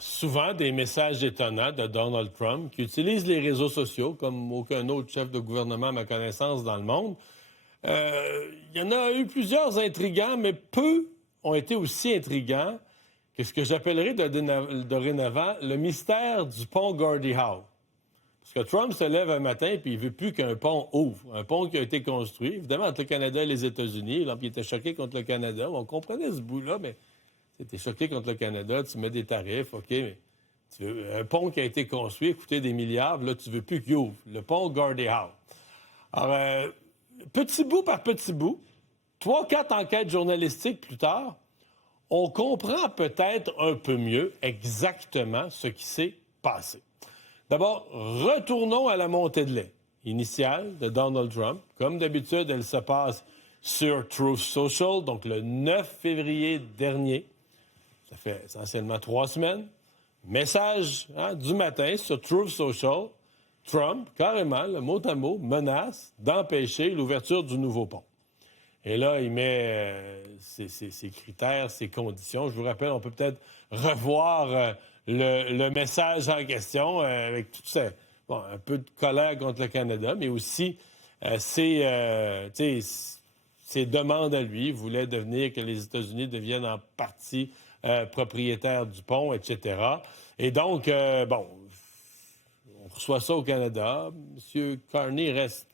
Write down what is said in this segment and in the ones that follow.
souvent des messages étonnants de Donald Trump qui utilise les réseaux sociaux comme aucun autre chef de gouvernement à ma connaissance dans le monde. Il y en a eu plusieurs intrigants, mais peu ont été aussi intrigants que ce que j'appellerais dorénavant le mystère du pont Gordie Howe. Parce que Trump se lève un matin et il ne veut plus qu'un pont ouvre. Un pont qui a été construit, évidemment, entre le Canada et les États-Unis. Là, il était choqué contre le Canada. On comprenait ce bout-là, mais tu es choqué contre le Canada, tu mets des tarifs, OK, mais un pont qui a été construit, coûté des milliards, là, tu ne veux plus qu'il ouvre. Le pont Gordie Howe. Alors, petit bout par petit bout, 3-4 enquêtes journalistiques plus tard, on comprend peut-être un peu mieux exactement ce qui s'est passé. D'abord, retournons à la montée de lait initiale de Donald Trump. Comme d'habitude, elle se passe sur Truth Social, donc le 9 février dernier. Ça fait essentiellement 3 semaines. Message du matin sur Truth Social. Trump, carrément, le mot à mot, menace d'empêcher l'ouverture du nouveau pont. Et là, il met ses critères, ses conditions. Je vous rappelle, on peut peut-être revoir le message en question avec tout ça. Bon, un peu de colère contre le Canada, mais aussi ses demandes à lui. Il voulait que les États-Unis deviennent en partie propriétaires du pont, etc. Et donc, on reçoit ça au Canada. M. Carney reste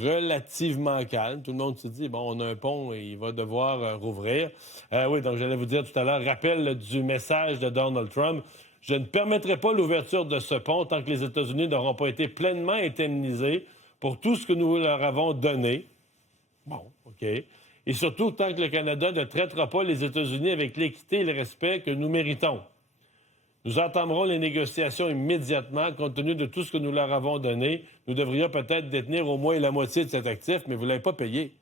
relativement calme. Tout le monde se dit, bon, on a un pont et il va devoir rouvrir. Oui, donc j'allais vous dire tout à l'heure, rappel du message de Donald Trump. Je ne permettrai pas l'ouverture de ce pont tant que les États-Unis n'auront pas été pleinement indemnisés pour tout ce que nous leur avons donné. Bon, OK. Et surtout, tant que le Canada ne traitera pas les États-Unis avec l'équité et le respect que nous méritons. Nous entamerons les négociations immédiatement. Compte tenu de tout ce que nous leur avons donné, nous devrions peut-être détenir au moins la moitié de cet actif, mais vous ne l'avez pas payé.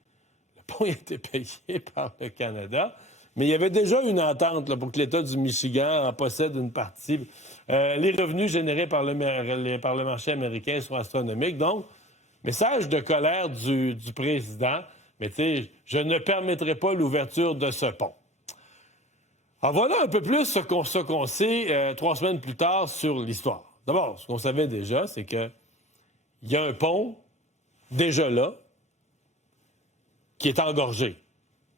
Le pont a été payé par le Canada, mais il y avait déjà une entente là, pour que l'État du Michigan en possède une partie. Les revenus générés par le marché américain sont astronomiques. Donc, message de colère du président, mais tu sais, je ne permettrai pas l'ouverture de ce pont. Alors voilà un peu plus ce qu'on sait 3 semaines plus tard sur l'histoire. D'abord, ce qu'on savait déjà, c'est qu'il y a un pont déjà là qui est engorgé,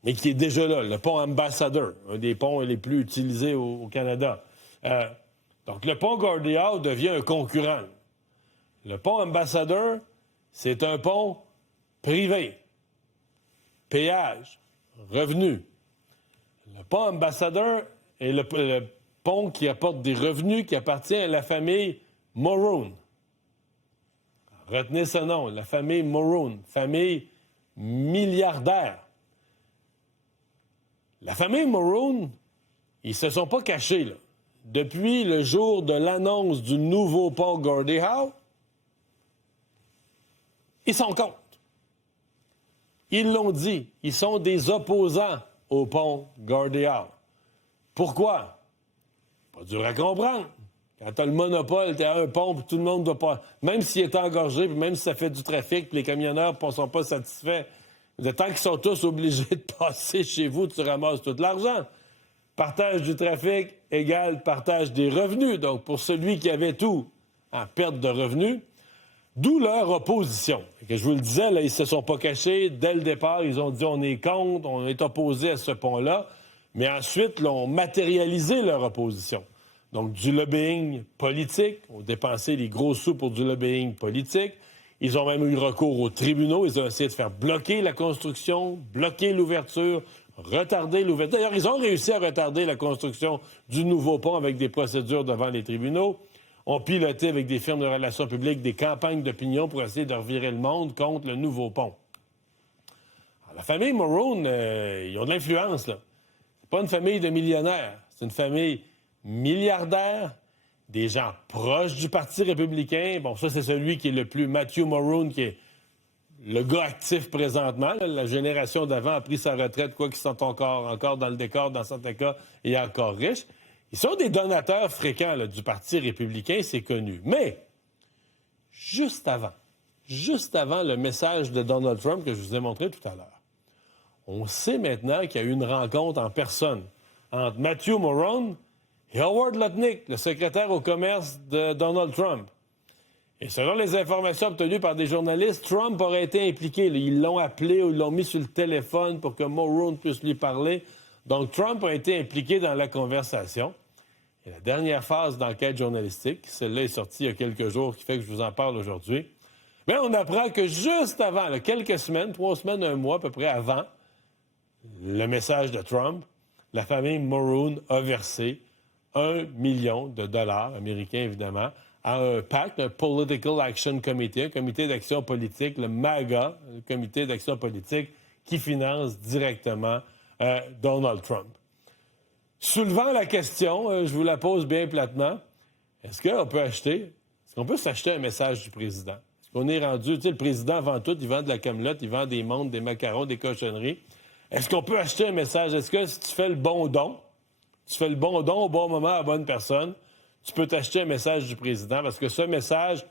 mais qui est déjà là, le pont Ambassador, un des ponts les plus utilisés au Canada. Donc le pont Gordie Howe devient un concurrent. Le pont Ambassador, c'est un pont privé, péage, revenu. Le pont Ambassador est le pont qui apporte des revenus qui appartient à la famille Mulroney. Retenez ce nom, la famille Mulroney, famille milliardaire. La famille Mulroney, ils ne se sont pas cachés, là. Depuis le jour de l'annonce du nouveau pont Gordie Howe, ils sont contre. Ils l'ont dit, ils sont des opposants au pont Gordie Howe. Pourquoi? Pas dur à comprendre. Quand tu as le monopole, tu as un pont, puis tout le monde ne doit pas... Même s'il est engorgé, puis même si ça fait du trafic, puis les camionneurs ne sont pas satisfaits, tant qu'ils sont tous obligés de passer chez vous, tu ramasses tout l'argent. Partage du trafic égale partage des revenus. Donc, pour celui qui avait tout en perte de revenus, d'où leur opposition. Et je vous le disais, là, ils ne se sont pas cachés. Dès le départ, ils ont dit on est contre, on est opposé à ce pont-là. Mais ensuite, ils ont matérialisé leur opposition. Donc, du lobbying politique. On dépensé des gros sous pour du lobbying politique. Ils ont même eu recours aux tribunaux. Ils ont essayé de faire bloquer la construction, bloquer l'ouverture, retarder l'ouverture. D'ailleurs, ils ont réussi à retarder la construction du nouveau pont avec des procédures devant les tribunaux. On piloté avec des firmes de relations publiques des campagnes d'opinion pour essayer de revirer le monde contre le nouveau pont. Alors, la famille Mulroney, ils ont de l'influence, là. C'est pas une famille de millionnaires. C'est une famille milliardaire, des gens proches du Parti républicain. Bon, ça, c'est celui qui est le plus... Matthew Mulroney, qui est le gars actif présentement. Là. La génération d'avant a pris sa retraite, quoi qu'ils sont encore dans le décor, dans certains cas, et encore riches. Ils sont des donateurs fréquents là, du Parti républicain, c'est connu. Mais, juste avant le message de Donald Trump que je vous ai montré tout à l'heure, on sait maintenant qu'il y a eu une rencontre en personne entre Matthew Mulroney et Howard Lutnick, le secrétaire au commerce de Donald Trump. Et selon les informations obtenues par des journalistes, Trump aurait été impliqué. Ils l'ont appelé ou ils l'ont mis sur le téléphone pour que Mulroon puisse lui parler. Donc, Trump a été impliqué dans la conversation. Et la dernière phase d'enquête journalistique, celle-là est sortie il y a quelques jours, qui fait que je vous en parle aujourd'hui. Mais on apprend que juste avant, là, quelques semaines, 3 semaines, 1 mois à peu près avant le message de Trump, la famille Mulroon a versé $1 million américains, évidemment, à un PAC, un Political Action Committee, un comité d'action politique, le MAGA, le comité d'action politique, qui finance directement Donald Trump. Soulevant la question, je vous la pose bien platement, est-ce qu'on peut s'acheter un message du président? Est-ce qu'on est rendu, tu sais, le président vend tout, il vend de la camelote, il vend des montres, des macarons, des cochonneries. Est-ce qu'on peut acheter un message? Est-ce que si tu fais le bon don au bon moment à la bonne personne, tu peux t'acheter un message du président? Parce que ce message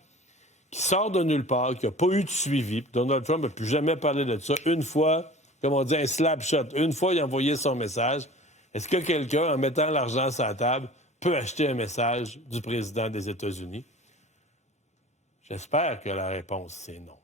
qui sort de nulle part, qui n'a pas eu de suivi, Donald Trump n'a plus jamais parlé de ça, une fois, comme on dit, un slap shot, une fois il a envoyé son message, est-ce que quelqu'un, en mettant l'argent sur la table, peut acheter un message du président des États-Unis? J'espère que la réponse, c'est non.